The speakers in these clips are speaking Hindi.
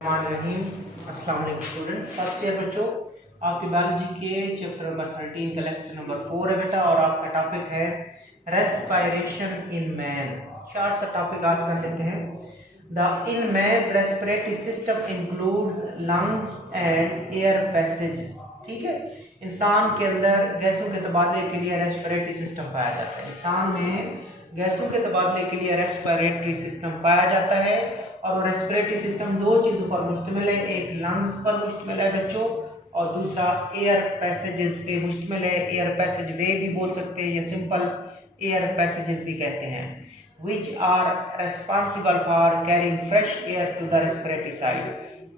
रहीम। अस्सलाम वालेकुम स्टूडेंट्स, फर्स्ट ईयर बच्चों, आपकी बायोलॉजी के चैप्टर नंबर 13 का लेक्चर नंबर 4 है बेटा, और आपका टॉपिक है रेस्पिरेशन इन मैन। शॉर्ट सा टॉपिक आज कर लेते हैं। The in man respiratory system includes lungs and air passage. ठीक है, इंसान के अंदर गैसों के तबादले के लिए रेस्पिरेटरी सिस्टम पाया जाता है। इंसान में गैसों के तबादले के लिए रेस्पिरेटरी सिस्टम पाया जाता है, और रेस्पिरेटरी सिस्टम दो चीजों पर मुश्तमिल है। एक लंग्स पर मुश्तमिल है बच्चों, और दूसरा एयर पैसेजेस पे मुश्तमिल है। एयर पैसेज वे भी बोल सकते हैं या सिंपल एयर पैसेजेस भी कहते हैं, which are responsible for carrying fresh air to the respiratory side.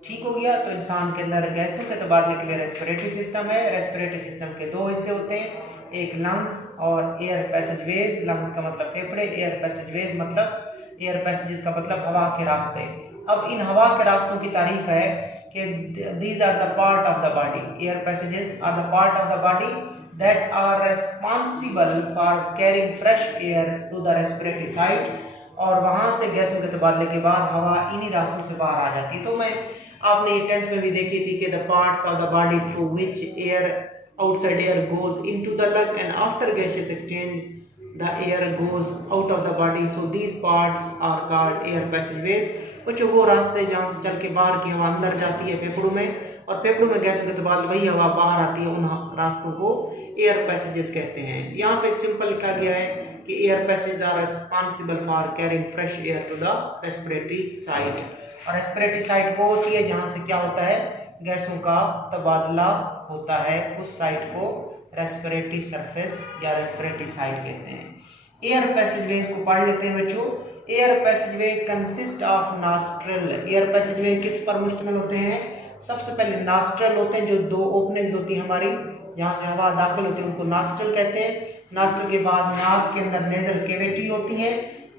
ठीक हो गया। तो इंसान के अंदर गैसों के तबादले के लिए रेस्पिरेटरी सिस्टम है। रेस्पिरेटरी सिस्टम के दो हिस्से होते हैं, एक लंग्स और एयर पैसेजवेज। लंग्स का मतलब फेफड़े, एयर पैसेजवेज मतलब एयर पैसेजेस का मतलब हवा के रास्ते। अब इन हवा के रास्तों की तारीफ है कि these are the part of the body. Air passages are the part of the body that are responsible for carrying fresh air to the respiratory site, और वहां से गैसों के तबादले के बाद हवा इन्हीं रास्तों से बाहर आ जाती है। तो मैं आपने 10th में भी देखी थी कि the parts of the body through which air outside air goes into the lung, and after gaseous exchange the air goes out of the body, so these parts are called air passageways। कुछ वो रास्ते जहाँ से चल के बाहर की हवा अंदर जाती है फेफड़ों में, और फेफड़ों में गैसों के तबादले वही हवा बाहर आती है, उन रास्तों को एयर पैसेजेस कहते हैं। यहाँ पे सिंपल लिखा गया है कि air passage are responsible for carrying fresh air to the respiratory site. और रेस्पिरेटरी साइट वो होती है जहाँ से क्या होता है, गैसों का तबादला होता है। उस साइट को रेस्पिरेटरी सरफेस या रेस्पिरेटरी साइट कहते हैं। एयर पैसेजवेज को पढ़ लेते हैं बच्चों। Air passageway consist of nostril. Air passageway किस पर मुश्तमिल होते हैं? सबसे पहले नॉस्ट्रल होते हैं, जो दो ओपनिंग्स होती है हमारी, जहाँ से हवा दाखिल होती है, उनको नॉस्ट्रल कहते हैं। नॉस्ट्रल के बाद नाक के अंदर नेजल कैविटी होती है,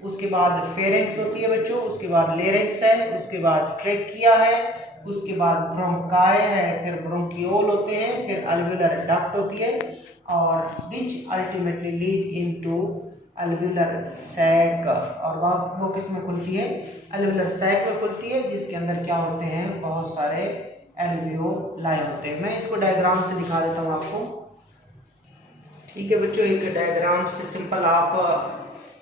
उसके बाद फेरिंक्स होती है बच्चों, उसके बाद लेरिंक्स है, उसके बाद ट्रेकिया है, उसके बाद ब्रोंकाई है, फिर ब्रोंकियोल होते हैं, फिर अल्वुलर डक्ट होती है, और which ultimately lead into alveolar sac. और वो किस में खुलती है? अल्वुलर सैक में खुलती है, जिसके अंदर क्या होते हैं, बहुत सारे एल्वियोलाई होते हैं। मैं इसको डायग्राम से दिखा देता हूँ आपको। ठीक है बच्चों, एक डायग्राम से सिंपल आप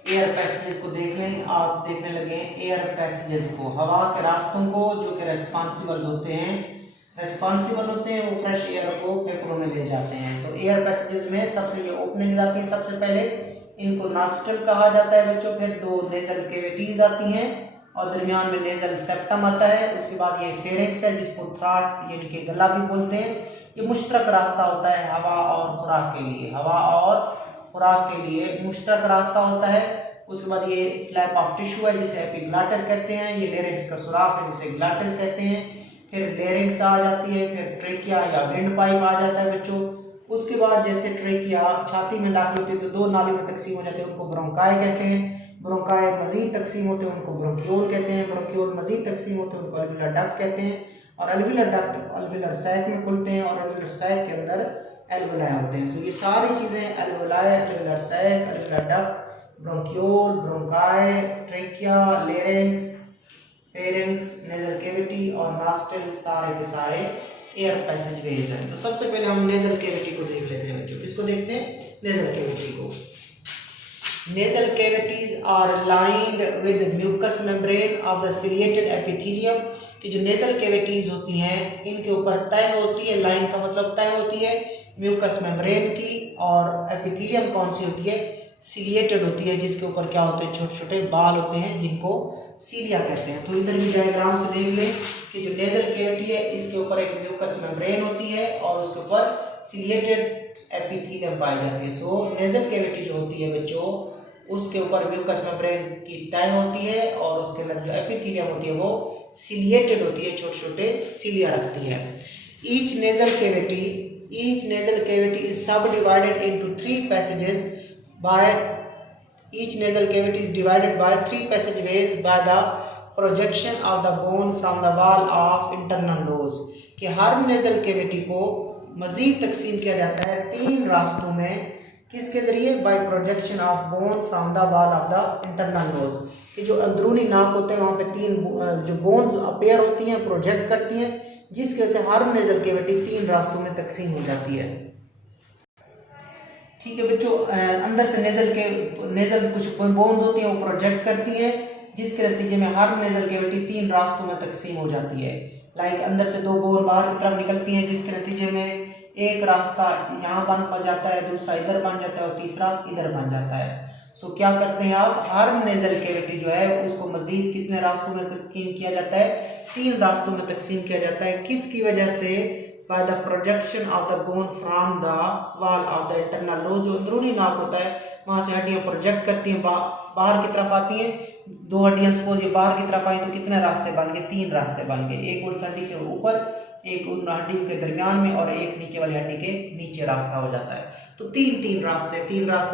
एयर पैसेजेस को देख लें। आप देखने लगे एयर पैसेजेस को, हवा के रास्तों को, जो कि रेस्पॉन्सिबल होते हैं वो फ्रेश एयर को फेफड़ों में ले जाते हैं। तो एयर पैसेजेस में सबसे ये ओपनिंग आती है। सबसे पहले इनको नॉस्ट्रल कहा जाता है बच्चों, फिर दो नेजल कैविटीज आती हैं, और दरमियान में नेजल सेप्टम आता है। उसके बाद ये फेरिंक्स है, जिसको थ्रॉट यानी कि गला भी बोलते हैं। ये मुश्तरक रास्ता होता है हवा और खुराक के लिए, हवा और खुराक के लिए मुश्तरक रास्ता होता है। उसके बाद ये फ्लैप ऑफ टिश्यू है, जिसे एपिग्लॉटिस कहते हैं। ये लेरिंक्स का सुराख है, जिसे ग्लॉटिस कहते हैं। फिर लेरिंक्स आ जाती है, फिर ट्रेकिया या विंड पाइप आ जाता है बच्चों। उसके बाद जैसे ट्रेकिया छाती में दाखिल होती है तो दो नाली में तकसीम हो जाते हैं, उनको ब्रोंकाई कहते हैं। ब्रोंकाई मजीद तकसीम होते हैं, उनको ब्रोंकियोल कहते हैं। ब्रोंकियोल मजीद तकसीम होते हैं, उनको अल्वुलर डक्ट कहते हैं। और अल्वुलर डक्ट अल्वुलर सैक में खुलते हैं, और अल्वुलर सैक के अंदर एल्वुलाई होते हैं। तो ये सारी चीज़ें alveoli, alveolar sac, alveolar duct, bronchiole, bronchi, trachea, larynx, pharynx, nasal cavity और नॉस्ट्रल, सारे के सारे एयर पैसेजवेज हैं। तो सबसे पहले हम नेजल कैविटी को देख लेते हैं बच्चों। किसको देखते हैं? नेजल कैविटी को। Nasal cavities are lined with mucus membrane of the ciliated epithelium. कि जो नेजल कैविटीज होती हैं, इनके ऊपर तय होती है, लाइन का मतलब तय होती है म्यूकस मेम्ब्रेन की, और एपिथेलियम कौन सी होती है? सिलिएटेड होती है, जिसके ऊपर क्या होते हैं? छोटे छोटे बाल होते हैं, जिनको सीलिया कहते हैं। तो इधर भी डायग्राम से देख लें कि जो नेजल कैविटी है, इसके ऊपर एक म्यूकस मेम्ब्रेन होती है, और उसके ऊपर सिलिएटेड एपिथेलियम पाई जाती है। सो नेजल कैविटी जो होती है बच्चों, उसके ऊपर म्यूकस मेम्ब्रेन की तय होती है, और उसके अंदर जो एपिथेलियम होती है वो सिलिएटेड होती है, छोटे छोटे सीलिया रखती है। ईच नेजल कैविटी इज सब divided into 3 passages by each nasal cavity is divided by 3 passageways by the projection of the bone from the wall of internal nose। कि हर नेजल कैविटी को मजीद तकसीम किया जाता है 3 रास्तों में, किसके जरिए? By projection of bone from the wall of the internal nose. कि जो अंदरूनी नाक होते हैं वहाँ पे तीन जो बोन्स अपेयर होती हैं, प्रोजेक्ट करती हैं, जिसकी वजह से हर नेजल कैविटी तीन रास्तों में तकसीम हो जाती है। ठीक है बच्चों, अंदर से नेजल कुछ बोन्स होती हैं वो प्रोजेक्ट करती हैं, जिसके नतीजे में हर नेजल कैविटी तीन रास्तों में तकसीम हो जाती है। लाइक अंदर से दो बोन बाहर की तरफ निकलती हैं, जिसके नतीजे में एक रास्ता यहाँ बन जाता है, दूसरा इधर बन जाता है और तीसरा इधर बन जाता है। सो क्या करते हैं आप, हर नेजल कैविटी जो है उसको मजीद कितने रास्तों में तकसीम किया जाता है, तीन रास्तों में तकसीम किया जाता है। किसकी वजह से, by the projection of the bone from the wall of the internal nose, जो अंदरूनी नाक होता है वहां से हड्डियां प्रोजेक्ट करती हैं, बाहर की तरफ आती हैं। दो हड्डियां सपोज ये बाहर की तरफ आई तो कितने रास्ते बन गए, तीन रास्ते बन गए, एक उस हड्डी से ऊपर, एक उन हड्डी के दरमियान में और एक नीचे वाली हड्डी के नीचे रास्ता हो जाता है। तो तीन रास्ते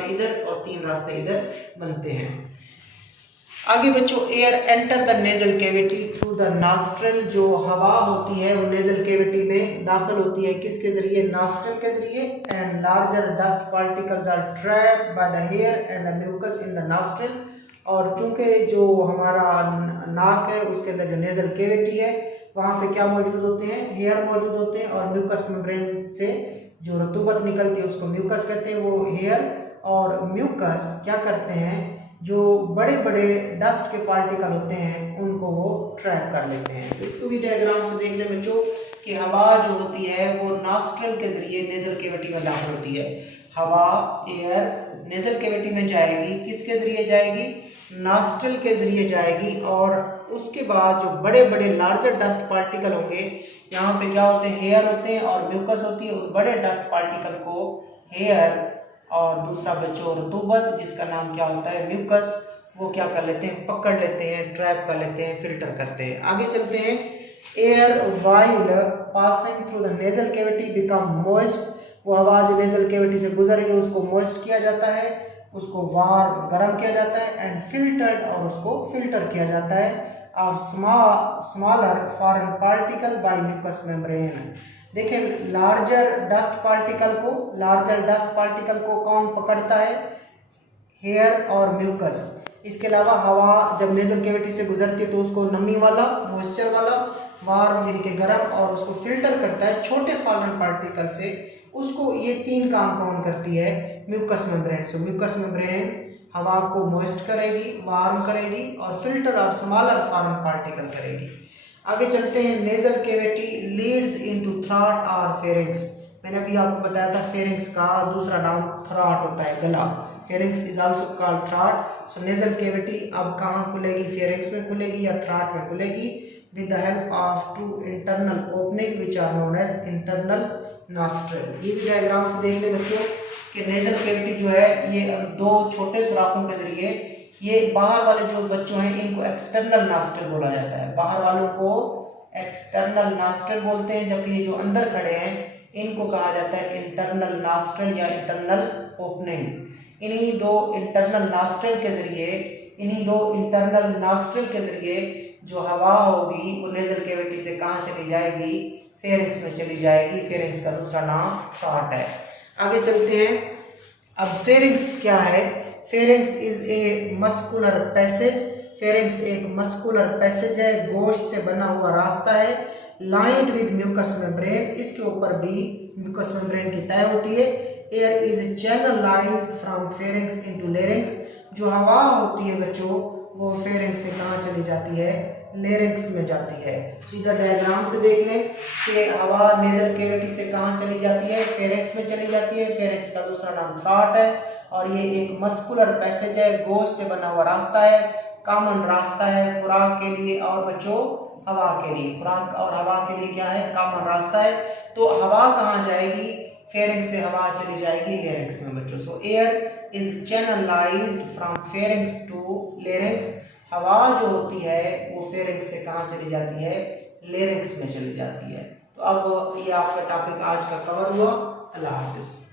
इधर और तीन रास्ते इधर बनते हैं। आगे बच्चों, air enter the nasal cavity through the nostril, जो हवा होती है वो नेजल कैविटी में दाखिल होती है, किसके जरिए, नॉस्ट्रल के जरिए। And larger dust particles are trapped by the hair and the mucus in the nostril, और चूंकि जो हमारा नाक है उसके अंदर जो नेजल कैविटी है वहाँ पे क्या मौजूद होते हैं, हेयर मौजूद होते हैं, और म्यूकस मेम्ब्रेन से जो रतूबत निकलती है उसको म्यूकस कहते हैं। वो हेयर और म्यूकस क्या करते हैं, जो बड़े बड़े डस्ट के पार्टिकल होते हैं उनको वो ट्रैप कर लेते हैं। तो इसको भी डायग्राम से देख लें बच्चों कि हवा जो होती है वो नॉस्ट्रल के जरिए नेजल कैविटी में दाखिल होती है। हवा, एयर नेजल कैविटी में जाएगी, किसके जरिए जाएगी, नॉस्ट्रल के जरिए जाएगी, और उसके बाद जो बड़े बड़े लार्जर डस्ट पार्टिकल होंगे, यहाँ पे क्या होते हैं, हेयर होते हैं और म्यूकस होती है, उस बड़े डस्ट पार्टिकल को हेयर और दूसरा बच्चों रतूबत जिसका नाम क्या होता है, म्यूकस, वो क्या कर लेते हैं, पकड़ लेते हैं, ट्रैप कर लेते हैं, फिल्टर करते हैं। आगे चलते हैं, air while passing through the nasal cavity become moist, वो हवा जो नेजल कैविटी से गुजर रही है उसको मॉइस्ट किया जाता है, उसको वार्म गर्म किया जाता है, एंड फिल्टर्ड, और उसको फिल्टर किया जाता है of smaller foreign particle by mucus membrane. देखें, लार्जर डस्ट पार्टिकल को कौन पकड़ता है, हेयर और म्यूकस। इसके अलावा हवा जब नेजल कैविटी से गुजरती है तो उसको नमी वाला, मॉइस्चर वाला, वार्म यानी कि गर्म, और उसको फिल्टर करता है छोटे फॉरेन पार्टिकल से। उसको ये तीन काम कौन करती है, म्यूकस मेम्ब्रेन। सो म्यूकस मेम्ब्रेन हवा को मॉइस्ट करेगी, वार्म करेगी और filter of smaller foreign particle करेगी। आगे चलते हैं, nasal cavity Leeds into throat और फेरिंक्स। मैंने अभी आपको बताया था फेरिंक्स का दूसरा नाम थ्रॉट होता है, गला। Pharynx is also called throat. So nasal cavity अब कहाँ खुलेगी, फेरिंक्स में खुलेगी या थ्रॉट में खुलेगी, with the help of two internal opening which are known as internal nostril. ये भी डायग्राम से देख ले बच्चों कि नेजल कैविटी जो है ये दो छोटे सुराखों के जरिए, ये बाहर वाले जो बच्चों हैं इनको एक्सटर्नल नॉस्ट्रल बोला जाता है, बाहर वालों को एक्सटर्नल नॉस्ट्रल बोलते हैं, जबकि ये जो अंदर खड़े हैं इनको कहा जाता है इंटरनल नॉस्ट्रल या इंटरनल ओपनिंग्स। इन्हीं दो इंटरनल नॉस्ट्रल के जरिए जो हवा होगी वो नेजल कैविटी से कहाँ चली जाएगी, फेरिंक्स में चली जाएगी। फेरिंक्स का दूसरा नाम थ्रॉट है। आगे चलते हैं, अब फेरिंक्स क्या है, pharynx is a muscular passage. Pharynx एक मस्कुलर पैसेज है, गोश्त से बना हुआ रास्ता है, लाइंड विद म्यूकस मेम्ब्रेन, इसके ऊपर भी म्यूकस मेम्ब्रेन की तय होती है। Air is channelized from pharynx into larynx, जो हवा होती है बच्चों वो फेरिंक्स से कहाँ चली जाती है, लेरिंक्स में जाती है। सीधा डायग्राम से देख लें कि हवा नेजल कैविटी से कहाँ चली जाती है, फेरिंक्स में चली जाती है। फेरिंक्स का दूसरा नाम थ्रॉट है और ये एक मस्कुलर पैसेज है, गोश्त से बना हुआ रास्ता है, कॉमन रास्ता है खुराक के लिए और बच्चों हवा के लिए। खुराक और हवा के लिए क्या है, कॉमन रास्ता है। तो हवा कहाँ जाएगी, फेरिंक्स से हवा चली जाएगी लेरिंक्स में बच्चों। So air is channelized from pharynx to larynx, हवा जो होती है वो फेरिंक्स से कहाँ चली जाती है, लेरिंक्स में चली जाती है। तो अब ये आपका टॉपिक आज का कवर हुआ। अल्लाह हाफिज़।